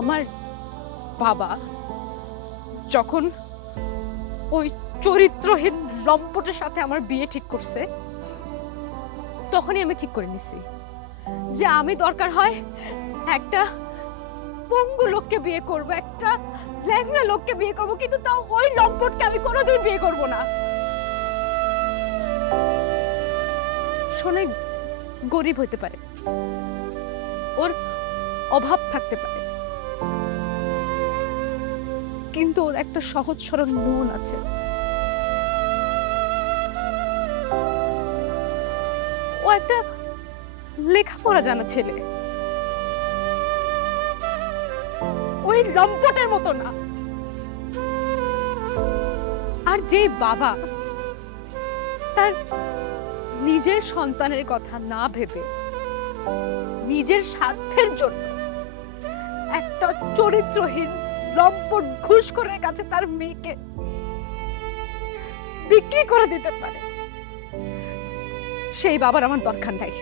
আমার বাবা যখন ওই চরিত্রহীন লম্পটের সাথে আমার বিয়ে ঠিক করছে, তখনই আমি ঠিক করে নিছি যে আমি দরকার হয় একটা পঙ্গু লোককে বিয়ে করব, একটা ল্যাংড়া লোককে বিয়ে করব, কিন্তু তাও ওই লম্পটকে আমি কোনোদিন বিয়ে করব না। সোনাই গরিব হতে পারে, ওর অভাব থাকতে পারে, কিন্তু ওর একটা সহজ সরল মন আছে। ও একটা লেখাপড়া জানা ছেলে, ওই লম্পটের মতো না। আর যে বাবা তার নিজের সন্তানের কথা না ভেবে নিজের স্বার্থের জন্য একটা চরিত্রহীন লম্পট ঘুষখোরের কাছে তার মেয়েকে বিক্রি করে দিতে পারে, সেই বাবার আমার দরকার নাই।